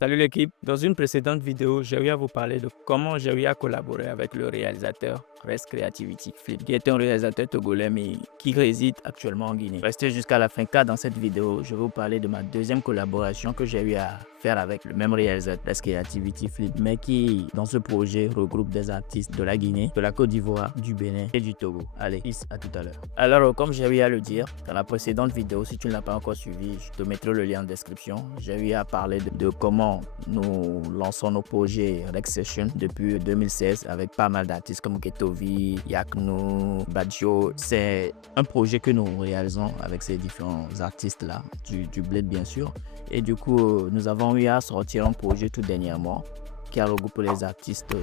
Salut l'équipe, dans une précédente vidéo, j'ai eu à vous parler de comment j'ai eu à collaborer avec le réalisateur Rest Creativity Flip, qui est un réalisateur togolais mais qui réside actuellement en Guinée. Restez jusqu'à la fin car dans cette vidéo, je vais vous parler de ma deuxième collaboration que j'ai eu à faire avec le même réalisateur Rest Creativity Flip, mais qui dans ce projet regroupe des artistes de la Guinée, de la Côte d'Ivoire, du Bénin et du Togo. Allez, peace, à tout à l'heure. Alors comme j'ai eu à le dire dans la précédente vidéo, si tu ne l'as pas encore suivi, je te mettrai le lien en description. J'ai eu à parler de comment nous lançons nos projets Rex Session depuis 2016 avec pas mal d'artistes comme Getovi, Yakno, Badjo. C'est un projet que nous réalisons avec ces différents artistes-là, du Bled bien sûr. Et du coup, nous avons eu à sortir un projet tout dernièrement qui a regroupé les artistes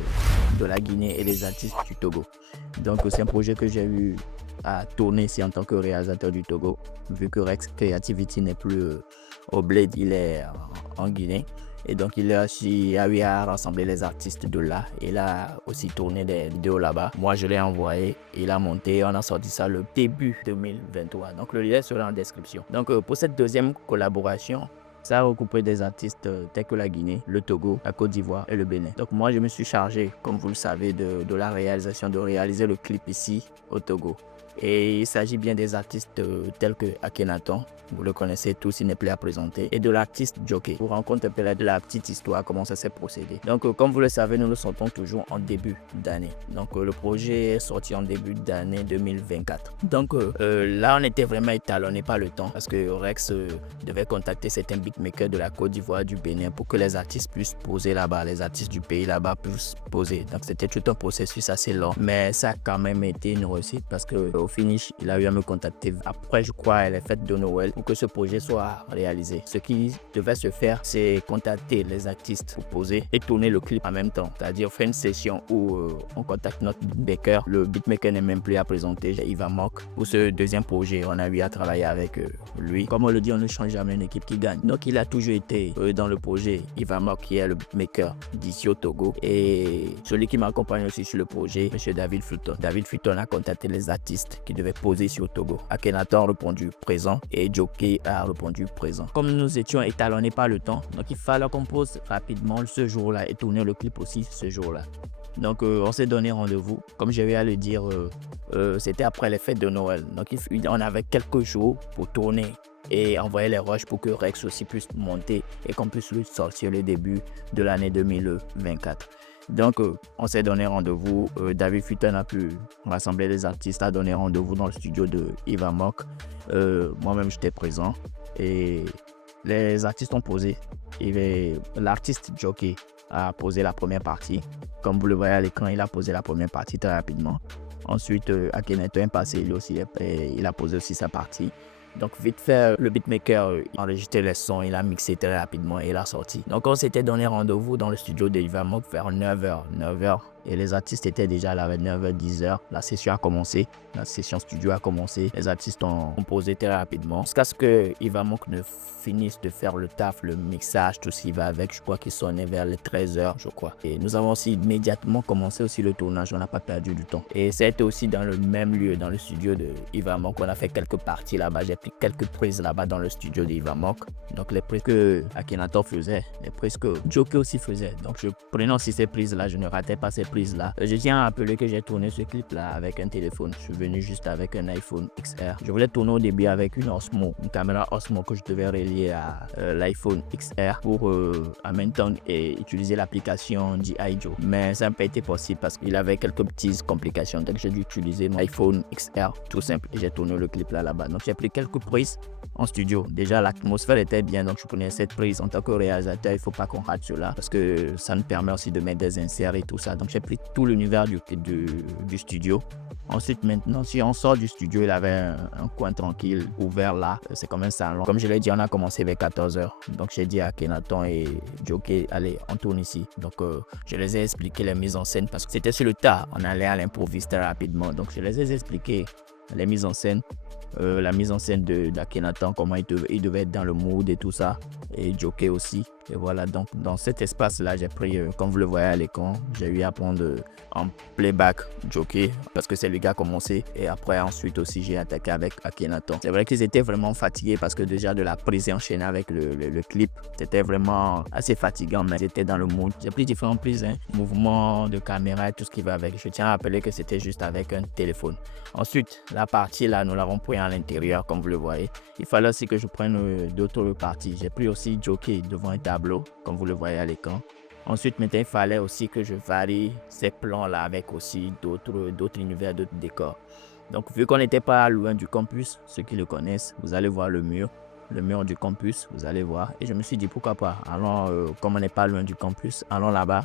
de la Guinée et les artistes du Togo. Donc c'est un projet que j'ai eu à tourner ici en tant que réalisateur du Togo, vu que Rex Creativity n'est plus au Bled, il est en Guinée. Et donc il a eu à rassembler les artistes de là. Il a aussi tourné des vidéos là-bas. Moi je l'ai envoyé, il a monté, on a sorti ça le début 2023. Donc le lien sera en description. Donc pour cette deuxième collaboration, ça a regroupé des artistes tels que la Guinée, le Togo, la Côte d'Ivoire et le Bénin. Donc moi je me suis chargé, comme vous le savez, de la réalisation, de réaliser le clip ici au Togo. Et il s'agit bien des artistes tels que Akhenaton, vous le connaissez tous, il n'est plus à présenter, et de l'artiste Jockey. Vous rencontrez peut-être de la petite histoire, comment ça s'est procédé. Donc comme vous le savez, nous le sortons toujours en début d'année. Donc le projet est sorti en début d'année 2024. Donc là, on était vraiment étalonné par le temps parce que Rex devait contacter certains beatmakers de la Côte d'Ivoire, du Bénin pour que les artistes puissent poser là-bas, les artistes du pays là-bas puissent poser. Donc c'était tout un processus assez long, mais ça a quand même été une réussite parce que au finish, il a eu à me contacter après, je crois, les fêtes de Noël pour que ce projet soit réalisé. Ce qui devait se faire, c'est contacter les artistes pour poser et tourner le clip en même temps. C'est-à-dire faire une session où on contacte notre beatmaker. Le beatmaker n'est même plus à présenter, il va mock. Pour ce deuxième projet, on a eu à travailler avec lui. Comme on le dit, on ne change jamais une équipe qui gagne. Donc il a toujours été dans le projet. Il va mock, qui est le beatmaker d'ici au Togo. Et celui qui m'accompagne aussi sur le projet, M. David Fulton. David Fulton a contacté les artistes qui devait poser sur Togo. Akhenaton a répondu présent et Jockey a répondu présent. Comme nous étions étalonnés par le temps, donc il fallait qu'on pose rapidement ce jour-là et tourner le clip aussi ce jour-là. Donc on s'est donné rendez-vous. Comme je vais à le dire, c'était après les fêtes de Noël. Donc on avait quelques jours pour tourner et envoyer les rushs pour que Rex aussi puisse monter et qu'on puisse le sortir le début de l'année 2024. Donc, on s'est donné rendez-vous. David Fulton a pu rassembler les artistes, a donné rendez-vous dans le studio de Iva Mock. Moi-même, j'étais présent et les artistes ont posé. L'artiste Jockey a posé la première partie. Comme vous le voyez à l'écran, il a posé la première partie très rapidement. Ensuite, Akhenaton est passé, il a posé aussi sa partie. Donc vite fait, le beatmaker a enregistré les sons, il a mixé très rapidement et il a sorti. Donc on s'était donné rendez-vous dans le studio de Ivamok vers 9h. Et les artistes étaient déjà là vers 9h, 10h. La session a commencé, la session studio a commencé. Les artistes ont composé très rapidement jusqu'à ce que Ivamok ne finisse de faire le taf, le mixage, tout ce qui va avec. Je crois qu'il sonnait vers les 13h, je crois. Et nous avons aussi immédiatement commencé aussi le tournage, on n'a pas perdu du temps. Et c'était aussi dans le même lieu, dans le studio de Ivamok. On a fait quelques parties là-bas, j'ai pris quelques prises là-bas dans le studio de Ivamok. Donc les prises que Akhenaton faisait, les prises que Jockey aussi faisait. Donc je prenais aussi ces prises-là, je ne ratais pas ces prises-là. Je tiens à rappeler que j'ai tourné ce clip-là avec un téléphone. Je suis venu juste avec un iPhone XR. Je voulais tourner au début avec une Osmo, une caméra Osmo que je devais relier à l'iPhone XR pour en même temps et utiliser l'application G.I. Joe. Mais ça n'a pas été possible parce qu'il avait quelques petites complications. Donc j'ai dû utiliser mon iPhone XR tout simple et j'ai tourné le clip là-bas. Donc j'ai pris quelques prises en studio. Déjà l'atmosphère était bien, donc je prenais cette prise. En tant que réalisateur, il ne faut pas qu'on rate cela parce que ça nous permet aussi de mettre des inserts et tout ça. Donc j'ai pris tout l'univers du studio. Ensuite, maintenant, si on sort du studio, il avait un coin tranquille, ouvert là. C'est comme un salon. Comme je l'ai dit, on a commencé vers 14h. Donc, j'ai dit à Akhenaton et Jockey, allez, on tourne ici. Donc, je les ai expliqué les mises en scène parce que c'était sur le tas. On allait à l'improviste très rapidement. Donc, je les ai expliqué les mises en scène. La mise en scène d'Akhenaton, comment il devait être dans le mood et tout ça. Et Jockey aussi. Et voilà, donc dans cet espace-là, j'ai pris, comme vous le voyez à l'écran, j'ai eu à prendre en playback Joker parce que c'est lui qui a commencé. Et après, ensuite aussi, j'ai attaqué avec Akhenaton. C'est vrai qu'ils étaient vraiment fatigués parce que déjà de la prise et enchaîner avec le clip, c'était vraiment assez fatigant, mais j'étais dans le mood. J'ai pris différentes prises, mouvements de caméra et tout ce qui va avec. Je tiens à rappeler que c'était juste avec un téléphone. Ensuite, la partie là, nous l'avons pris à l'intérieur, comme vous le voyez. Il fallait aussi que je prenne d'autres parties. J'ai pris aussi Joker devant un tableau, comme vous le voyez à l'écran. Ensuite, maintenant, il fallait aussi que je varie ces plans-là avec aussi d'autres univers, d'autres décors. Donc, vu qu'on n'était pas loin du campus, ceux qui le connaissent, vous allez voir le mur du campus, vous allez voir. Et je me suis dit, pourquoi pas, allons, comme on n'est pas loin du campus, allons là-bas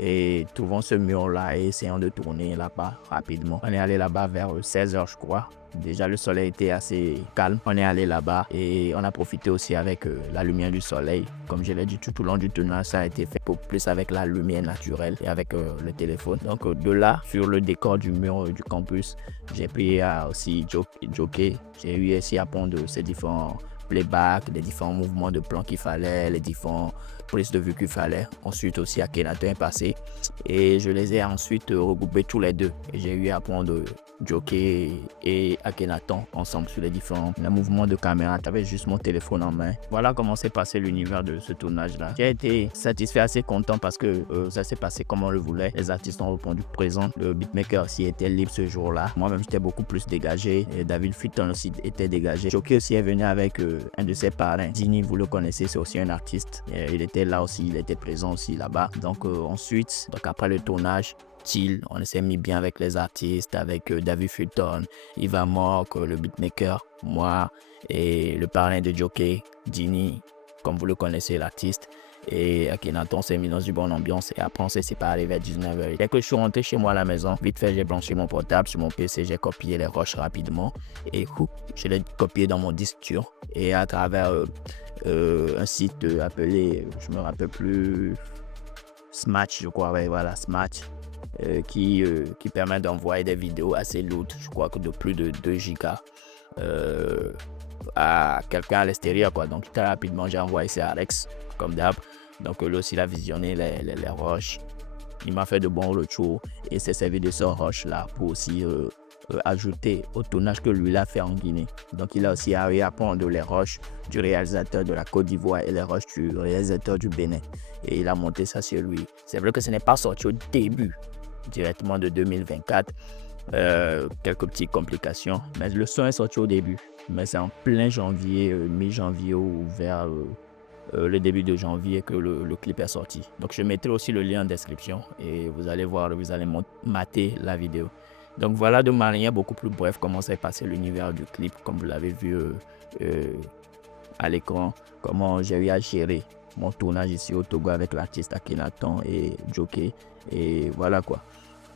et trouvons ce mur-là et essayons de tourner là-bas rapidement. On est allé là-bas vers 16h, je crois. Déjà, le soleil était assez calme. On est allé là-bas et on a profité aussi avec la lumière du soleil. Comme je l'ai dit, tout au long du tournage, ça a été fait pour plus avec la lumière naturelle et avec le téléphone. Donc, de là, sur le décor du mur du campus, j'ai pris aussi Joker. J'ai eu aussi à prendre ces différents playback, les différents mouvements de plan qu'il fallait, les différents prises de vue qu'il fallait. Ensuite aussi Akhenaton est passé et je les ai ensuite regroupés tous les deux et j'ai eu à prendre Joker et Akhenaton ensemble sur les différents mouvements de caméra avec juste mon téléphone en main. Voilà comment s'est passé l'univers de ce tournage là. J'ai été satisfait, assez content parce que ça s'est passé comme on le voulait. Les artistes ont répondu présent. Le beatmaker aussi était libre ce jour-là. Moi-même j'étais beaucoup plus dégagé et David Fulton aussi était dégagé. Joker aussi est venu avec un de ses parrains. Dini, vous le connaissez, c'est aussi un artiste. Et il était là aussi, il était présent aussi là-bas. Donc ensuite, après le tournage, on s'est mis bien avec les artistes, avec David Fulton, Ivan Mock, le beatmaker, moi et le parrain de Joker, Dini, comme vous le connaissez, l'artiste. Et Akhenaton s'est mis dans une bonne ambiance et après on s'est séparés vers 19h. Dès que je suis rentré chez moi à la maison, vite fait j'ai branché mon portable sur mon PC, j'ai copié les rushs rapidement et je l'ai copié dans mon disque dur et à travers un site appelé, je me rappelle plus, Smatch, je crois, ouais, voilà, Smatch. Qui permet d'envoyer des vidéos assez lourdes, je crois que de plus de 2 gigas à quelqu'un à l'extérieur, quoi. Donc très rapidement j'ai envoyé ça à Alex comme d'hab. Donc lui aussi il a visionné les rushs, il m'a fait de bons retours et s'est servi de ce rush là pour aussi ajouter au tournage que lui l'a fait en Guinée. Donc il a aussi arrivé à prendre les rushs du réalisateur de la Côte d'Ivoire et les rushs du réalisateur du Bénin et il a monté ça sur lui. C'est vrai que ce n'est pas sorti au début directement de 2024, quelques petites complications, mais le son est sorti au début, mais c'est en plein janvier, mi-janvier ou vers le début de janvier que le clip est sorti. Donc je mettrai aussi le lien en description et vous allez voir, vous allez mater la vidéo. Donc voilà de manière beaucoup plus bref comment s'est passé l'univers du clip, comme vous l'avez vu à l'écran, comment j'ai eu à gérer mon tournage ici au Togo avec l'artiste Akhenaton et Joker. Et voilà quoi.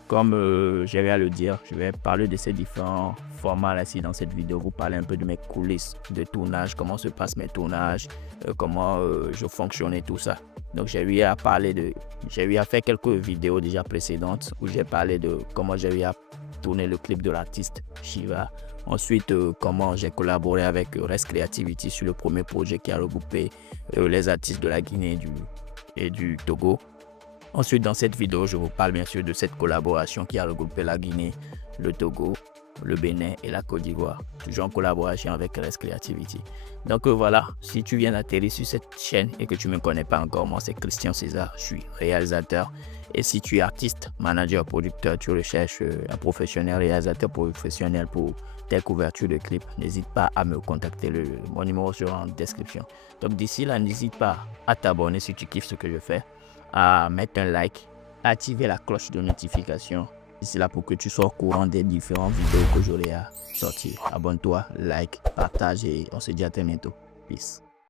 Comme j'ai eu à le dire, je vais parler de ces différents formats là ici dans cette vidéo, vous parler un peu de mes coulisses de tournage, comment se passent mes tournages, comment je fonctionne et tout ça. Donc j'ai eu à faire quelques vidéos déjà précédentes où j'ai parlé de comment j'ai eu à tourner le clip de l'artiste Shiva. Ensuite, comment j'ai collaboré avec Rest Creativity sur le premier projet qui a regroupé les artistes de la Guinée et du Togo. Ensuite, dans cette vidéo, je vous parle bien sûr de cette collaboration qui a regroupé la Guinée, le Togo, le Bénin et la Côte d'Ivoire, toujours en collaboration avec Rest Creativity. Donc voilà, si tu viens d'atterrir sur cette chaîne et que tu ne me connais pas encore, moi c'est Christian César, je suis réalisateur. Et si tu es artiste, manager, producteur, tu recherches un professionnel, réalisateur professionnel pour tes couvertures de clips, n'hésite pas à me contacter, mon numéro sera en description. Donc d'ici là, n'hésite pas à t'abonner si tu kiffes ce que je fais, à mettre un like, à activer la cloche de notification. C'est là pour que tu sois au courant des différentes vidéos que j'aurai à sortir. Abonne-toi, like, partage et on se dit à très bientôt. Peace.